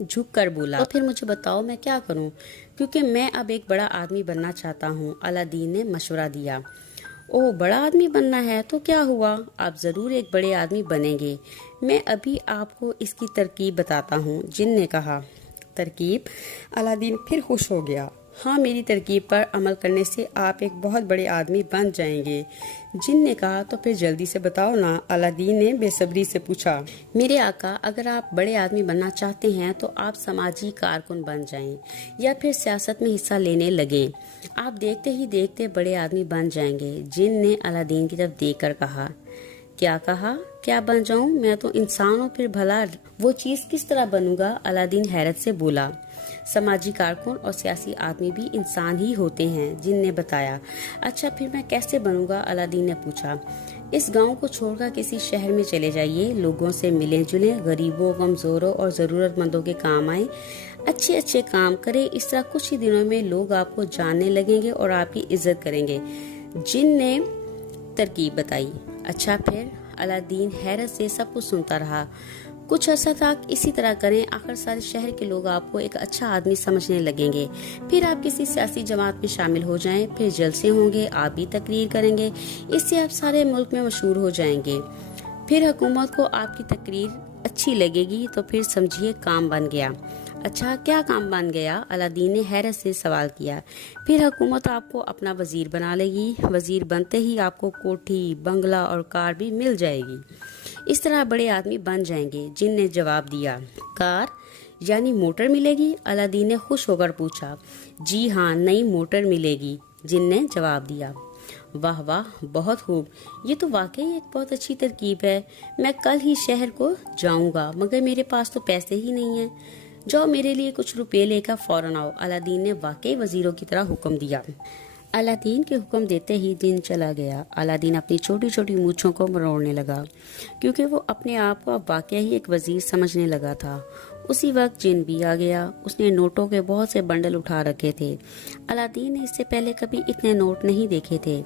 جھک کر بولا، تو پھر مجھے بتاؤ میں کیا کروں، کیونکہ میں اب ایک بڑا آدمی بننا چاہتا ہوں۔ الادین نے مشورہ دیا۔ اوہ، بڑا آدمی بننا ہے تو کیا ہوا، آپ ضرور ایک بڑے آدمی بنیں گے۔ میں ابھی آپ کو اس کی ترکیب بتاتا ہوں، جن نے کہا۔ ترکیب؟ الادین پھر خوش ہو گیا۔ ہاں، میری ترکیب پر عمل کرنے سے آپ ایک بہت بڑے آدمی بن جائیں گے۔ جن نے کہا، تو پھر جلدی سے بتاؤ نا۔ الادین نے بے صبری سے پوچھا۔ میرے آقا، اگر آپ بڑے آدمی بننا چاہتے ہیں تو آپ سماجی کارکن بن جائیں یا پھر سیاست میں حصہ لینے لگیں۔ آپ دیکھتے ہی دیکھتے بڑے آدمی بن جائیں گے۔ جن نے الادین کی طرف دیکھ کر کہا۔ کیا کہا؟ کیا بن جاؤں؟ میں تو انسان ہوں، پھر بھلا وہ چیز کس طرح بنوں گا؟ الادین حیرت سے بولا۔ سماجی کارکن اور سیاسی آدمی بھی انسان ہی ہوتے ہیں، جن نے بتایا۔ اچھا، پھر میں کیسے بنوں گا؟ الادین نے پوچھا۔ اس گاؤں کو چھوڑ کر کسی شہر میں چلے جائیے، لوگوں سے ملیں جلیں، غریبوں، کمزوروں اور ضرورت مندوں کے کام آئیں، اچھے اچھے کام کریں۔ اس طرح کچھ ہی دنوں میں لوگ آپ کو جاننے لگیں گے اور آپ کی عزت کریں گے۔ جن نے ترکیب بتائی۔ اچھا پھر؟ الادین حیرت سے سب کچھ سنتا رہا۔ کچھ عرصہ تک اسی طرح کریں، آخر سارے شہر کے لوگ آپ کو ایک اچھا آدمی سمجھنے لگیں گے۔ پھر آپ کسی سیاسی جماعت میں شامل ہو جائیں، پھر جلسے ہوں گے، آپ بھی تقریر کریں گے، اس سے آپ سارے ملک میں مشہور ہو جائیں گے۔ پھر حکومت کو آپ کی تقریر اچھی لگے گی تو پھر سمجھیے کام بن گیا۔ اچھا، کیا کام بن گیا؟ الادین نے حیرت سے سوال کیا۔ پھر حکومت آپ کو اپنا وزیر بنا لے گی، وزیر بنتے ہی آپ کو کوٹھی، بنگلہ اور کار بھی مل جائے گی، اس طرح بڑے آدمی بن جائیں گے۔ جن نے جواب دیا۔ کار یعنی موٹر ملے گی؟ الادین نے خوش ہو کر پوچھا۔ جی ہاں، نئی موٹر ملے گی، جن نے جواب دیا۔ واہ واہ، بہت خوب، یہ تو واقعی ایک بہت اچھی ترکیب ہے۔ میں کل ہی شہر کو جاؤں گا، مگر میرے پاس تو پیسے ہی نہیں ہیں۔ جاؤ، میرے لیے کچھ روپے لے کر فوراً آؤ۔ الادین نے واقعی وزیروں کی طرح حکم دیا۔ الادین کے حکم دیتے ہی دن چلا گیا۔ الادین اپنی چھوٹی چھوٹی مونچھوں کو مروڑنے لگا، کیونکہ وہ اپنے آپ کو اب واقعی ایک وزیر سمجھنے لگا تھا۔ اسی وقت جن بھی آ گیا۔ اس نے نوٹوں کے بہت سے بنڈل اٹھا رکھے تھے۔ الادین نے اس سے پہلے کبھی اتنے نوٹ نہیں دیکھے تھے،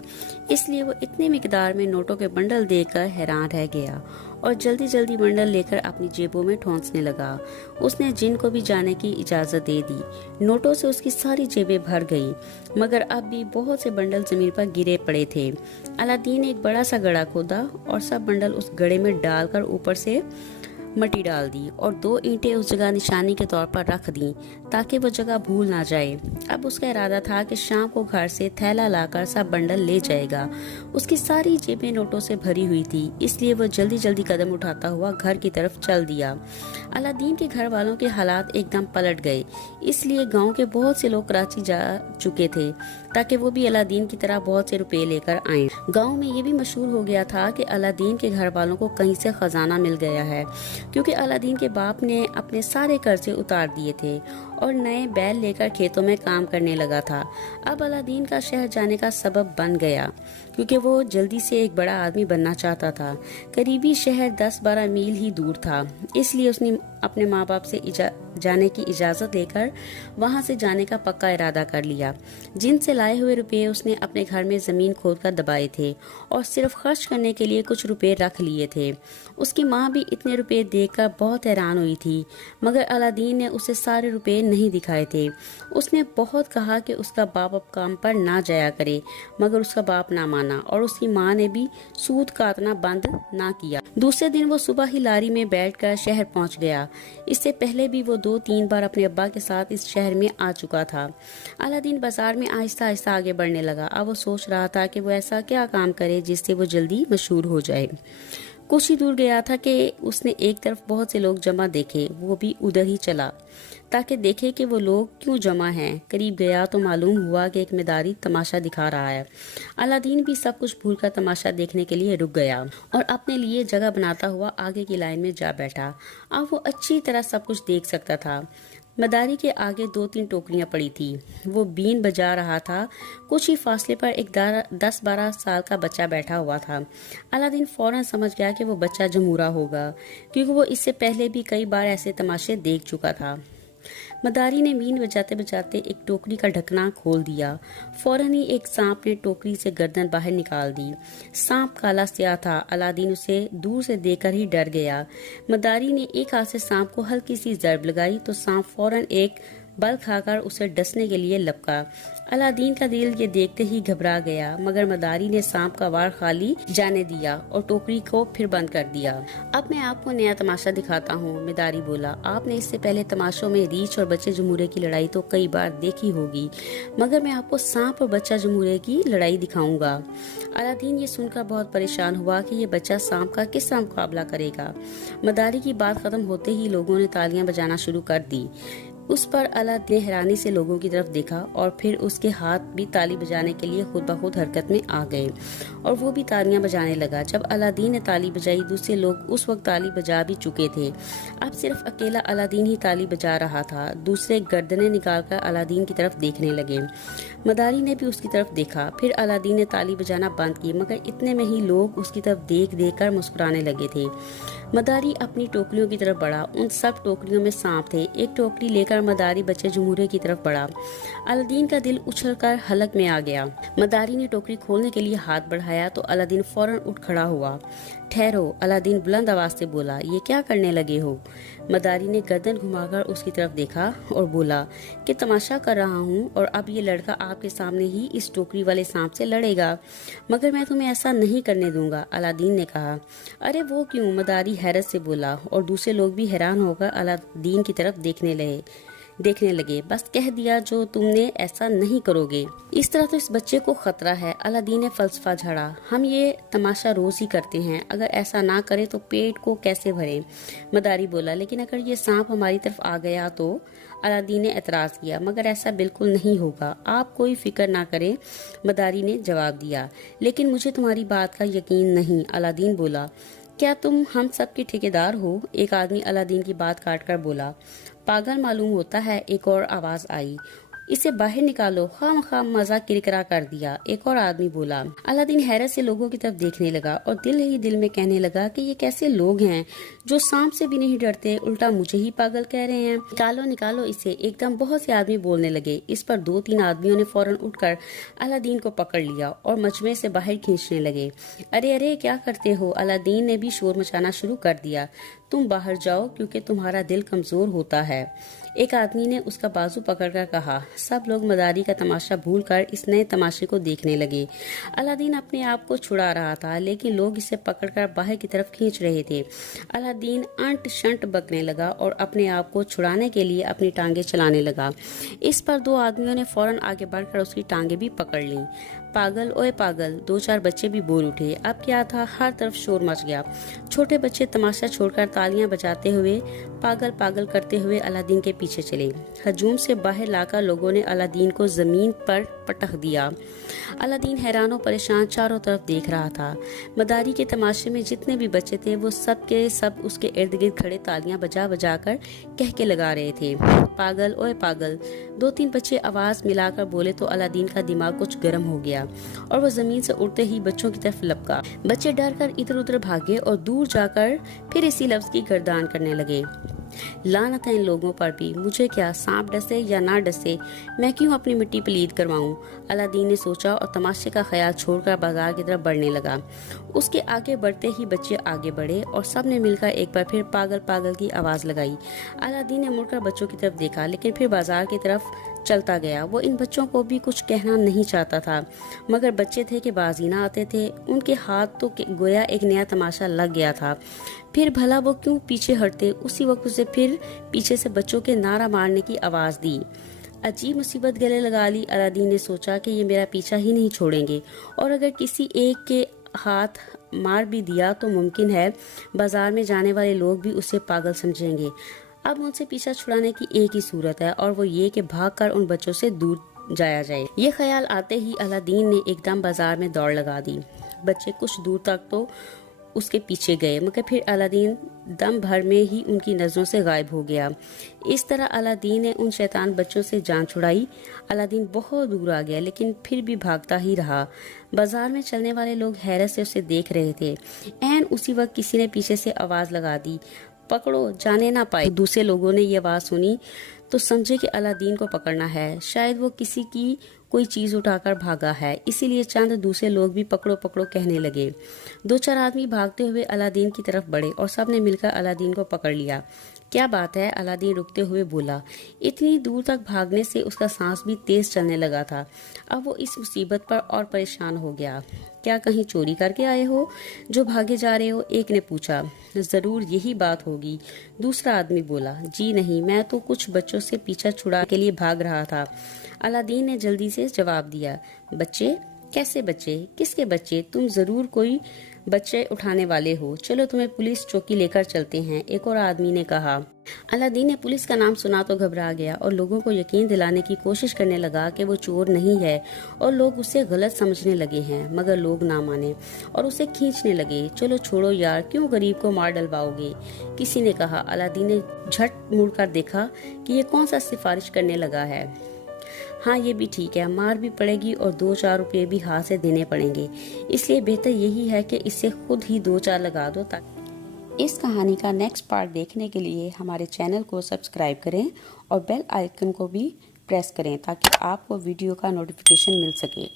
اس لیے وہ اتنے مقدار میں نوٹوں کے بنڈل دیکھ کر حیران رہ گیا اور جلدی جلدی بنڈل لے کر اپنی جیبوں میں ٹھونسنے لگا۔ اس نے جن کو بھی جانے کی اجازت دے دی۔ نوٹوں سے اس کی ساری جیبیں بھر گئی، مگر اب بھی بہت سے بنڈل زمین پر گرے پڑے تھے۔ الادین نے ایک بڑا سا گڑھا کھودا اور سب بنڈل اس گڑھے میں ڈال کر اوپر سے مٹی ڈال دی اور 2 اینٹیں اس جگہ نشانی کے طور پر رکھ دیں تاکہ وہ جگہ بھول نہ جائے۔ اب اس کا ارادہ تھا کہ شام کو گھر سے تھیلا لا کر سب بنڈل لے جائے گا۔ اس کی ساری جیبیں نوٹوں سے بھری ہوئی تھی، اس لیے وہ جلدی جلدی قدم اٹھاتا ہوا گھر کی طرف چل دیا۔ الادین کے گھر والوں کے حالات ایک دم پلٹ گئے، اس لیے گاؤں کے بہت سے لوگ کراچی جا چکے تھے تاکہ وہ بھی الادین کی طرح بہت سے روپے لے کر آئیں۔ گاؤں میں یہ بھی مشہور ہو گیا تھا کہ الادین کے گھر والوں کو کہیں سے خزانہ مل گیا ہے، کیونکہ الادین کے باپ نے اپنے سارے قرضے اتار دیے تھے اور نئے بیل لے کر کھیتوں میں کام کرنے لگا تھا۔ اب الادین کا شہر جانے کا سبب بن گیا، کیونکہ وہ جلدی سے ایک بڑا آدمی بننا چاہتا تھا۔ قریبی شہر 10-12 میل ہی دور تھا، اس لیے اس نے اپنے ماں باپ سے جانے کی اجازت لے کر وہاں سے جانے کا پکا ارادہ کر لیا۔ جن سے لائے ہوئے روپے اس نے اپنے گھر میں زمین کھود کر دبائے تھے اور صرف خرچ کرنے کے لیے کچھ روپے رکھ لیے تھے۔ اس کی ماں بھی اتنے روپے دیکھ کر بہت حیران ہوئی تھی، مگر الادین نے اسے سارے روپے نہیں دکھائے تھے۔ اس نے بہت کہا کہ اس کا باپ اب کام پر نہ جایا کرے، مگر اس کا باپ نہ مانا اور اس کی ماں نے بھی سود کاٹنا بند نہ کیا۔ دوسرے دن وہ صبح ہی لاری میں بیٹھ کر شہر پہنچ گیا۔ اس سے پہلے بھی وہ 2-3 بار اپنے ابا کے ساتھ اس شہر میں آ چکا تھا۔ الادین بازار میں آہستہ آہستہ آگے بڑھنے لگا۔ اب وہ سوچ رہا تھا کہ وہ ایسا کیا کام کرے جس سے وہ جلدی مشہور ہو جائے۔ کچھ ہی دور گیا تھا کہ اس نے ایک طرف بہت سے لوگ جمع دیکھے، وہ بھی ادھر ہی چلا تاکہ دیکھے کہ وہ لوگ کیوں جمع ہیں۔ قریب گیا تو معلوم ہوا کہ ایک مداری تماشا دکھا رہا ہے۔ الادین بھی سب کچھ بھول کر تماشا دیکھنے کے لیے رک گیا اور اپنے لیے جگہ بناتا ہوا آگے کی لائن میں جا بیٹھا۔ اب وہ اچھی طرح سب کچھ دیکھ سکتا تھا۔ مداری کے آگے 2-3 ٹوکریاں پڑی تھی، وہ بین بجا رہا تھا۔ کچھ ہی فاصلے پر ایک 10-12 سال کا بچہ بیٹھا ہوا تھا۔ الادین فوراً سمجھ گیا کہ وہ بچہ جمہورا ہوگا، کیونکہ وہ اس سے پہلے بھی کئی بار ایسے تماشے دیکھ چکا تھا۔ मदारी ने बीन बजाते बजाते एक टोकरी का ढकना खोल दिया। फौरन ही एक सांप ने टोकरी से गर्दन बाहर निकाल दी। सांप काला स्याह था। अलादीन उसे दूर से देखकर ही डर गया। मदारी ने एक हाथ से सांप को हल्की सी जर्ब लगाई तो सांप फौरन एक बल खाकर उसे डसने के लिए लपका। अलादीन का दिल ये देखते ही घबरा गया, मगर मदारी ने सांप का वार खाली जाने दिया और टोकरी को फिर बंद कर दिया। अब मैं आपको नया तमाशा दिखाता हूँ, मदारी बोला। आपने इससे पहले तमाशों में रीछ और बच्चे जमूरे की लड़ाई तो कई बार देखी होगी, मगर मैं आपको सांप और बच्चा जमूरे की लड़ाई दिखाऊंगा। अलादीन ये सुनकर बहुत परेशान हुआ कि ये बच्चा सांप का किस तरह मुकाबला करेगा। मदारी की बात खत्म होते ही लोगों ने तालियां बजाना शुरू कर दी। उस पर अलादीन ने हैरानी से लोगों की तरफ देखा और फिर उसके हाथ भी ताली बजाने के लिए खुद ब खुद हरकत में आ गए और वो भी तालियां बजाने लगा। जब अलादीन ने ताली बजाई, दूसरे लोग उस वक्त ताली बजा भी चुके थे। अब सिर्फ अकेला अलादीन ही ताली बजा रहा था। दूसरे गर्दनें निकालकर अलादीन की तरफ देखने लगे। मदारी ने भी उसकी तरफ देखा। फिर अलादीन ने ताली बजाना बंद की, मगर इतने में ही लोग उसकी तरफ देख देख कर मुस्कुराने लगे थे। मदारी अपनी टोकरियों की तरफ बढ़ा। उन सब टोकरियों में सांप थे। एक टोकरी लेकर मदारी बच्चे जमूरे की तरफ बढ़ा। अलादीन का दिल उछलकर हलक में आ गया। मदारी ने टोकरी खोलने के लिए हाथ बढ़ाया तो अलादीन फौरन उठ खड़ा हुआ। ठहरो, अलादीन बुलंद आवाज से बोला, ये क्या करने लगे हो? मदारी ने गर्दन घुमाकर उसकी तरफ देखा और बोला कि तमाशा कर रहा हूँ और अब ये लड़का आपके सामने ही इस टोकरी वाले सांप से लड़ेगा, मगर मैं तुम्हें ऐसा नहीं करने दूंगा। अलादीन ने कहा। अरे वो क्यों? मदारी हैरत से बोला और दूसरे लोग भी हैरान होकर अलादीन की तरफ देखने लगे। बस कह दिया जो तुमने ऐसा नहीं करोगे। इस तरह तो इस बच्चे को खतरा है। अलादीन ने फलसफा झाड़ा। हम ये तमाशा रोज ही करते हैं, अगर ऐसा ना करें तो पेट को कैसे भरे? मदारी बोला। लेकिन अगर ये सांप हमारी तरफ आ गया तो? अलादीन ने एतराज किया। मगर ऐसा बिल्कुल नहीं होगा, आप कोई फिक्र ना करें, मदारी ने जवाब दिया। लेकिन मुझे तुम्हारी बात का यकीन नहीं, अलादीन बोला। क्या तुम हम सब के ठेकेदार हो? एक आदमी अलादीन की बात काट कर बोला। पागल मालूम होता है, एक और आवाज आई। इसे बाहर निकालो, खाम मजा किरकिरा कर दिया, एक और आदमी बोला। अलादीन हैरत से लोगों की तरफ देखने लगा और दिल ही दिल में कहने लगा कि ये कैसे लोग हैं जो सांप से भी नहीं डरते, उल्टा मुझे ही पागल कह रहे हैं। निकालो निकालो इसे, एकदम बहुत से आदमी बोलने लगे। इस पर 2-3 आदमियों ने फौरन उठकर अलादीन को पकड़ लिया और मजमे से बाहर खींचने लगे। अरे अरे क्या करते हो? अलादीन ने भी शोर मचाना शुरू कर दिया। तुम बाहर जाओ क्योंकि तुम्हारा दिल कमजोर होता है, एक आदमी ने उसका बाजू पकड़कर कहा। सब लोग मदारी का तमाशा भूलकर इस नए तमाशे को देखने लगे। अलादीन अपने आप को छुड़ा रहा था, लेकिन लोग इसे पकड़कर बाहर की तरफ खींच रहे थे। अलादीन अंट शंट बकने लगा और अपने आप को छुड़ाने के लिए अपनी टांगे चलाने लगा। इस पर 2 आदमियों ने फौरन आगे बढ़कर उसकी टांगे भी पकड़ ली। पागल ओए पागल, 2-4 बच्चे भी बोल उठे। अब क्या था, हर तरफ शोर मच गया। छोटे बच्चे तमाशा छोड़कर तालियां बजाते हुए पागल पागल करते हुए अलादीन के पीछे चले। हजूम से बाहर लाकर लोगों ने अलादीन को जमीन पर पटक दिया। अलादीन हैरान और परेशान चारों तरफ देख रहा था। मदारी के तमाशे में जितने भी बच्चे थे वो सब के सब उसके इर्द गिर्द खड़े तालियां बजा बजा कर कह के लगा रहे थे, पागल ओए पागल। 2-3 बच्चे आवाज मिलाकर बोले तो अलादीन का दिमाग कुछ गर्म हो गया और वो जमीन से उड़ते ही बच्चों की तरफ लपका। बच्चे डर कर इधर उधर भागे और दूर जाकर फिर इसी लफ्ज की गर्दान करने लगे। लानत है इन लोगों पर भी, मुझे क्या, सांप डसे या ना डसे, मैं क्यों अपनी मिट्टी पलीद करवाऊं? अलादीन ने सोचा और तमाशे का ख्याल छोड़कर बाजार की तरफ बढ़ने लगा। उसके आगे बढ़ते ही बच्चे आगे बढ़े और सब ने मिलकर एक बार फिर पागल पागल की आवाज लगाई। अलादीन ने मुड़कर बच्चों की तरफ देखा, लेकिन फिर बाजार की तरफ चलता गया। वो इन बच्चों को भी कुछ कहना नहीं चाहता था, मगर बच्चे थे कि बाजी ना आते थे। उनके हाथ तो गोया एक नया तमाशा लग गया था। फिर भला वो क्यों पीछे हटते? उसी वक्त उसे फिर पीछे से बच्चों के नारा मारने की आवाज दी। अजीब मुसीबत गले लगा ली। अलादीन ने सोचा कि ये मेरा पीछा ही नहीं छोड़ेंगे और अगर किसी एक के हाथ मार भी दिया तो मुमकिन है बाजार में जाने वाले लोग भी उसे पागल समझेंगे। अब उनसे पीछा छुड़ाने की एक ही सूरत है और वो ये कि भागकर उन बच्चों से दूर जाया जाए। ये ख्याल आते ही अलादीन ने एकदम बाजार में दौड़ लगा दी। बच्चे कुछ दूर तक तो उसके पीछे गए, मगर फिर अलादीन दम भर में ही उनकी नजरों से गायब हो गया। इस तरह अलादीन ने उन शैतान बच्चों से जान छुड़ाई। अलादीन बहुत दूर आ गया, लेकिन फिर भी भागता ही रहा। बाजार में चलने वाले लोग हैरत से उसे देख रहे थे। ऐन उसी वक्त किसी ने पीछे से आवाज लगा दी, पकड़ो, जाने ना पाए। दूसरे लोगों ने ये आवाज सुनी तो समझे कि अलादीन को पकड़ना है। शायद वो किसी की कोई चीज़ उठाकर भागा है, इसीलिए चंद दूसरे लोग भी पकड़ो पकड़ो कहने लगे। 2-4 आदमी भागते हुए अलादीन की तरफ बढ़े और सब ने मिलकर अलादीन को पकड़ लिया। क्या बात है, अलादीन रुकते हुए बोला। इतनी दूर तक भागने से उसका सांस भी तेज चलने लगा था। अब वो इस मुसीबत पर और परेशान हो गया। क्या कहीं चोरी करके आए हो जो भागे जा रहे हो? एक ने पूछा। जरूर यही बात होगी, दूसरा आदमी बोला। जी नहीं, मैं तो कुछ बच्चों से पीछा छुड़ा के लिए भाग रहा था, अलादीन ने जल्दी से जवाब दिया। बच्चे? कैसे बच्चे? किसके बच्चे? तुम जरूर कोई बच्चे उठाने वाले हो। चलो तुम्हें पुलिस चौकी लेकर चलते हैं, एक और आदमी ने कहा। अलादीन ने पुलिस का नाम सुना तो घबरा गया और लोगों को यकीन दिलाने की कोशिश करने लगा कि वो चोर नहीं है और लोग उसे गलत समझने लगे हैं, मगर लोग ना माने और उसे खींचने लगे। चलो छोड़ो यार, क्यों गरीब को मार डलवाओगे? किसी ने कहा। अलादीन ने झट मुड़कर देखा कि ये कौन सा सिफारिश करने लगा है। हाँ, ये भी ठीक है, मार भी पड़ेगी और 2-4 रुपये भी हाथ से देने पड़ेंगे, इसलिए बेहतर यही है कि इससे खुद ही 2-4 लगा दो। ताकि इस कहानी का नेक्स्ट पार्ट देखने के लिए हमारे चैनल को सब्सक्राइब करें और बेल आइकन को भी प्रेस करें ताकि आपको वीडियो का नोटिफिकेशन मिल सके।